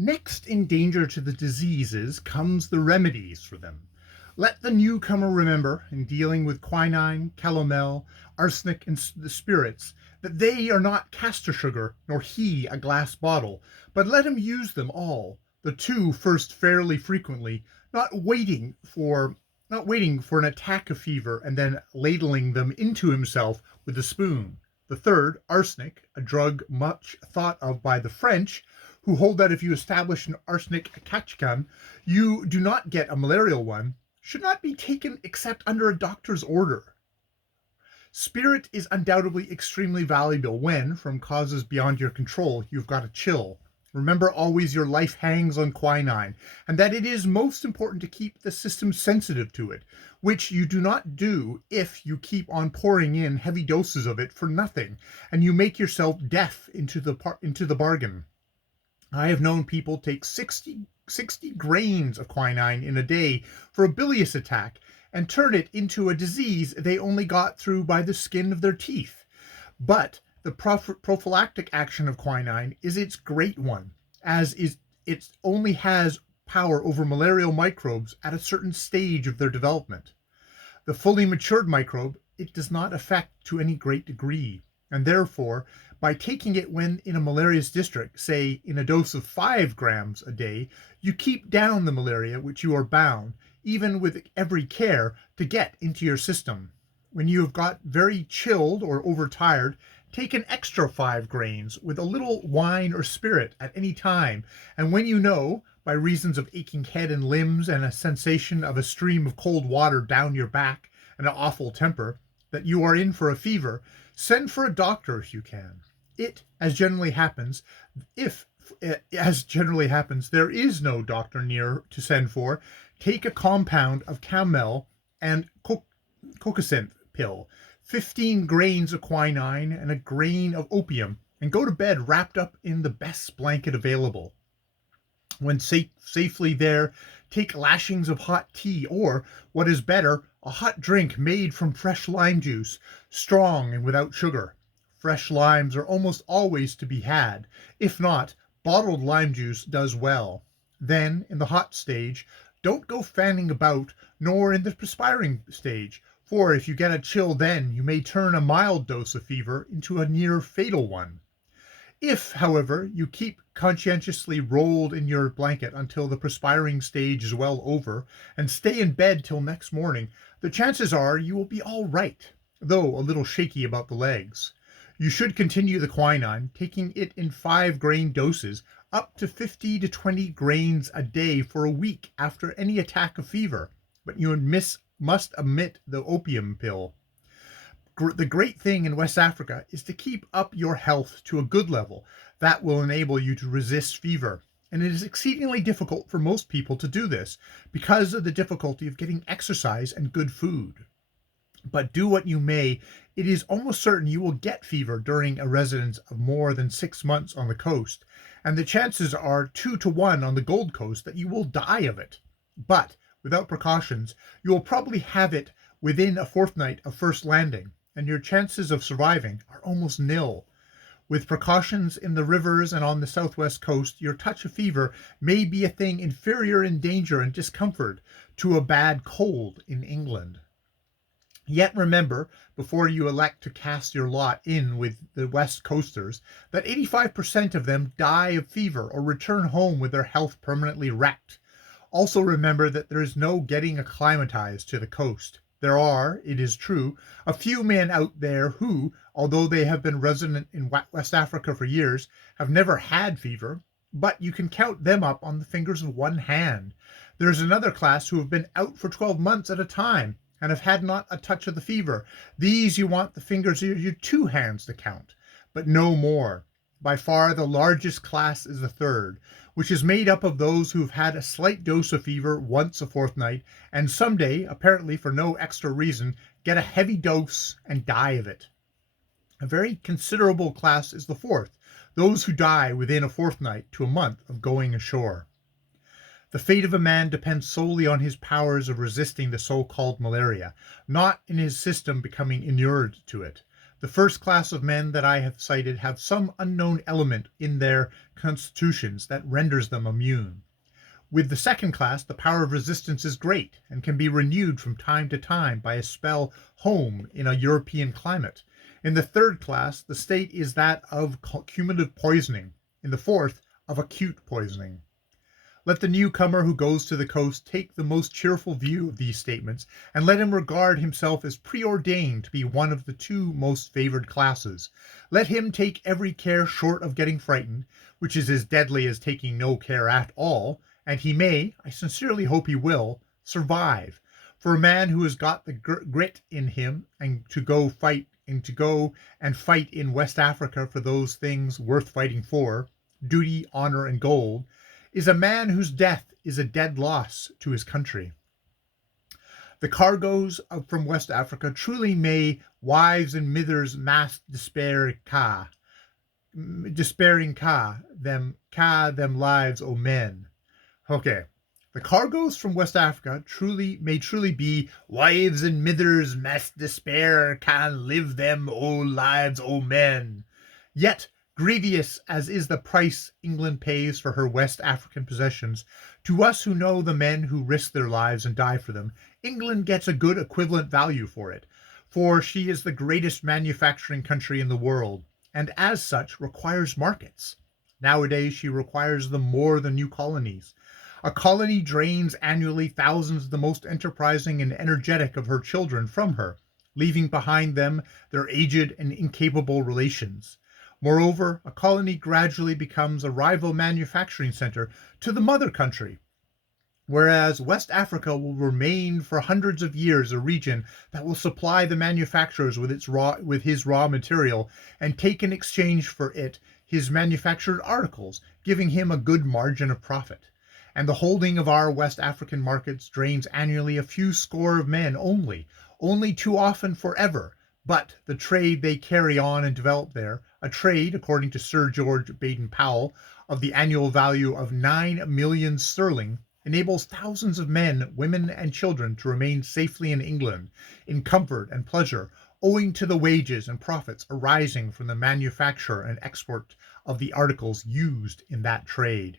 Next in danger to the diseases comes the remedies for them. Let the newcomer remember, in dealing with quinine, calomel, arsenic, and the spirits, that they are not castor sugar, nor he a glass bottle, but let him use them all, the two first fairly frequently, not waiting for an attack of fever and then ladling them into himself with a spoon. The third, arsenic, a drug much thought of by the French, who hold that if you establish an arsenic catechon, you do not get a malarial one, should not be taken except under a doctor's order. Spirit is undoubtedly extremely valuable when, from causes beyond your control, you've got a chill. Remember always your life hangs on quinine, and that it is most important to keep the system sensitive to it, which you do not do if you keep on pouring in heavy doses of it for nothing, and you make yourself deaf into the bargain. I have known people take 60 grains of quinine in a day for a bilious attack and turn it into a disease they only got through by the skin of their teeth. But the prophylactic action of quinine is its great one, as is it only has power over malarial microbes at a certain stage of their development. The fully matured microbe it does not affect to any great degree, and therefore, by taking it when in a malarious district, say in a dose of 5 grams a day, you keep down the malaria which you are bound, even with every care, to get into your system. When you have got very chilled or overtired, take an extra 5 grains with a little wine or spirit at any time, and when you know, by reasons of aching head and limbs and a sensation of a stream of cold water down your back and an awful temper, that you are in for a fever, send for a doctor if you can. As generally happens, there is no doctor near to send for, take a compound of camel and cocosynth pill, 15 grains of quinine, and a grain of opium, and go to bed wrapped up in the best blanket available. When safely there, take lashings of hot tea, or, what is better, a hot drink made from fresh lime juice, strong and without sugar. Fresh limes are almost always to be had. If not, bottled lime juice does well. Then, in the hot stage, don't go fanning about, nor in the perspiring stage, for if you get a chill then, you may turn a mild dose of fever into a near fatal one. If, however, you keep conscientiously rolled in your blanket until the perspiring stage is well over, and stay in bed till next morning, the chances are you will be all right, though a little shaky about the legs. You should continue the quinine, taking it in 5-grain doses, up to 50 to 20 grains a day for a week after any attack of fever, but you must omit the opium pill. The great thing in West Africa is to keep up your health to a good level. That will enable you to resist fever, and it is exceedingly difficult for most people to do this because of the difficulty of getting exercise and good food. But do what you may, it is almost certain you will get fever during a residence of more than 6 months on the coast, and the chances are 2 to 1 on the Gold Coast that you will die of it. But, without precautions, you will probably have it within a fortnight of first landing, and your chances of surviving are almost nil. With precautions in the rivers and on the southwest coast, your touch of fever may be a thing inferior in danger and discomfort to a bad cold in England. Yet remember, before you elect to cast your lot in with the West Coasters, that 85% of them die of fever or return home with their health permanently wrecked. Also remember that there is no getting acclimatized to the coast. There are, it is true, a few men out there who, although they have been resident in West Africa for years, have never had fever, but you can count them up on the fingers of one hand. There is another class who have been out for 12 months at a time, and have had not a touch of the fever. These you want the fingers of your 2 hands to count, but no more. By far the largest class is the third, which is made up of those who have had a slight dose of fever once a fortnight, and someday, apparently for no extra reason, get a heavy dose and die of it. A very considerable class is the fourth, those who die within a fortnight to a month of going ashore. The fate of a man depends solely on his powers of resisting the so-called malaria, not in his system becoming inured to it. The first class of men that I have cited have some unknown element in their constitutions that renders them immune. With the second class, the power of resistance is great and can be renewed from time to time by a spell home in a European climate. In the third class, the state is that of cumulative poisoning. In the fourth, of acute poisoning. Let the newcomer who goes to the coast take the most cheerful view of these statements, and let him regard himself as preordained to be one of the two most favored classes. Let him take every care short of getting frightened, which is as deadly as taking no care at all, and he may, I sincerely hope he will, survive. For a man who has got the grit in him and to go and fight in West Africa for those things worth fighting for, duty, honor, and gold, is a man whose death is a dead loss to his country. The cargoes from West Africa truly may wives and mithers mass despairing ca them lives o men. Okay. The cargoes from West Africa may truly be wives and mithers mass despair can live them o lives o men. Yet grievous as is the price England pays for her West African possessions, to us who know the men who risk their lives and die for them, England gets a good equivalent value for it, for she is the greatest manufacturing country in the world, and as such requires markets. Nowadays she requires them more than new colonies. A colony drains annually thousands of the most enterprising and energetic of her children from her, leaving behind them their aged and incapable relations. Moreover, a colony gradually becomes a rival manufacturing center to the mother country, whereas West Africa will remain for hundreds of years a region that will supply the manufacturers with his raw material and take in exchange for it his manufactured articles, giving him a good margin of profit. And the holding of our West African markets drains annually a few score of men only too often forever, but the trade they carry on and develop there, a trade, according to Sir George Baden-Powell, of the annual value of 9 million sterling, enables thousands of men, women, and children to remain safely in England, in comfort and pleasure, owing to the wages and profits arising from the manufacture and export of the articles used in that trade.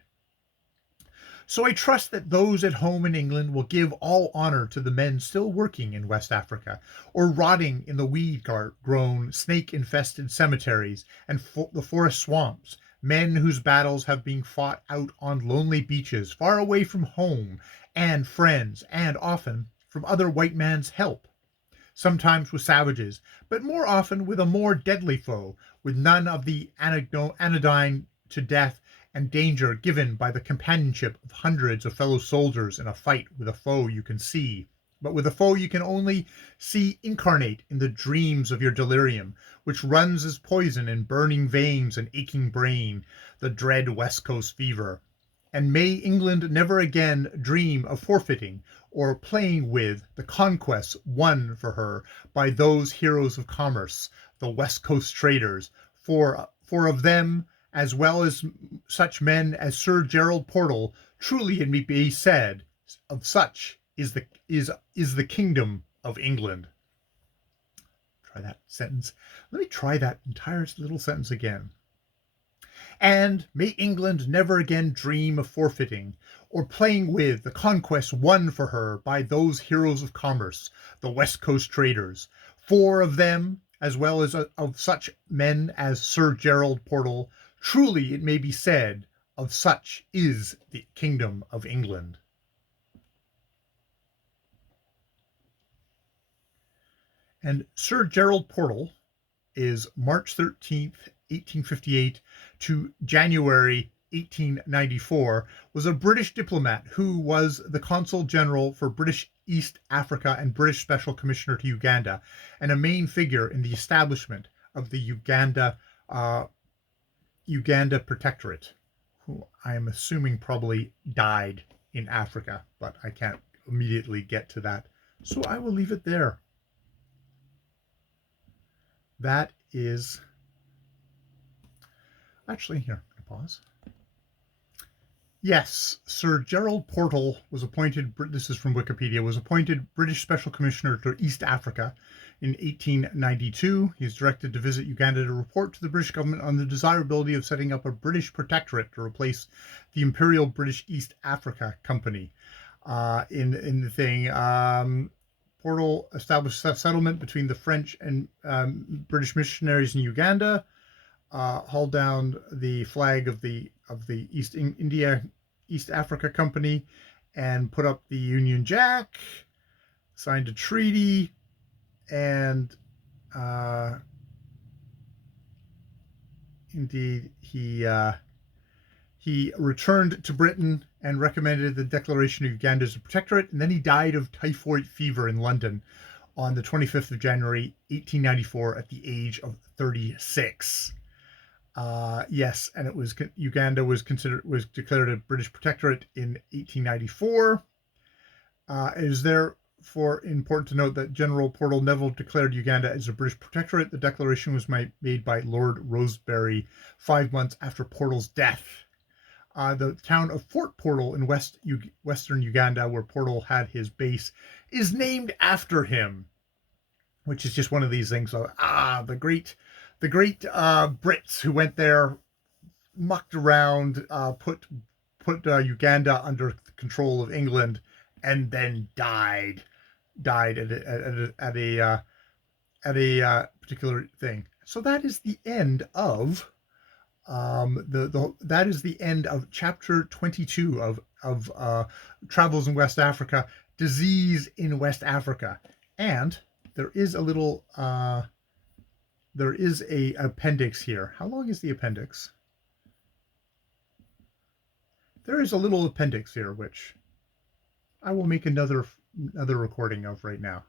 So I trust that those at home in England will give all honor to the men still working in West Africa, or rotting in the weed-grown, snake-infested cemeteries and the forest swamps, men whose battles have been fought out on lonely beaches, far away from home and friends, and often from other white man's help. Sometimes with savages, but more often with a more deadly foe, with none of the anodyne to death and danger given by the companionship of hundreds of fellow soldiers in a fight with a foe you can see, but with a foe you can only see incarnate in the dreams of your delirium, which runs as poison in burning veins and aching brain, the dread West Coast fever. And may England never again dream of forfeiting or playing with the conquests won for her by those heroes of commerce, the West Coast traders, for of them, as well as such men as Sir Gerald Portal, truly it may be said, of such is the kingdom of England. Try that sentence. Let me try that entire little sentence again. And may England never again dream of forfeiting or playing with the conquests won for her by those heroes of commerce, the West Coast traders, for of them, as well as of such men as Sir Gerald Portal, truly it may be said, of such is the kingdom of England. And Sir Gerald Portal is March 13th, 1858 to January 1894, was a British diplomat who was the Consul General for British East Africa and British Special Commissioner to Uganda, and a main figure in the establishment of the Uganda Protectorate, who I am assuming probably died in Africa, but I can't immediately get to that. So I will leave it there. That is... Actually, here, I'm going to pause. Yes, Sir Gerald Portal was appointed, this is from Wikipedia, was appointed British Special Commissioner to East Africa In 1892, he is directed to visit Uganda to report to the British government on the desirability of setting up a British protectorate to replace the Imperial British East Africa Company. In the thing, Portal established a settlement between the French and British missionaries in Uganda, hauled down the flag of the East Africa Company, and put up the Union Jack, signed a treaty, and indeed he returned to Britain and recommended the declaration of Uganda as a protectorate, and then he died of typhoid fever in London on the 25th of January, 1894, at the age of 36. Yes, and it was Uganda was declared a British protectorate in 1894. It is therefore important to note that General Portal Neville declared Uganda as a British protectorate. The declaration was made by Lord Rosebery 5 months after Portal's death. The town of Fort Portal in western Uganda, where Portal had his base, is named after him, which is just one of these things of the great Brits who went there, mucked around, put Uganda under control of England, and then died at a particular thing. So that is the end of that is the end of chapter 22 of Travels in West Africa, Disease in West Africa. And there is a little there is a appendix here. How long is the appendix? There is a little appendix here which I will make another recording of right now.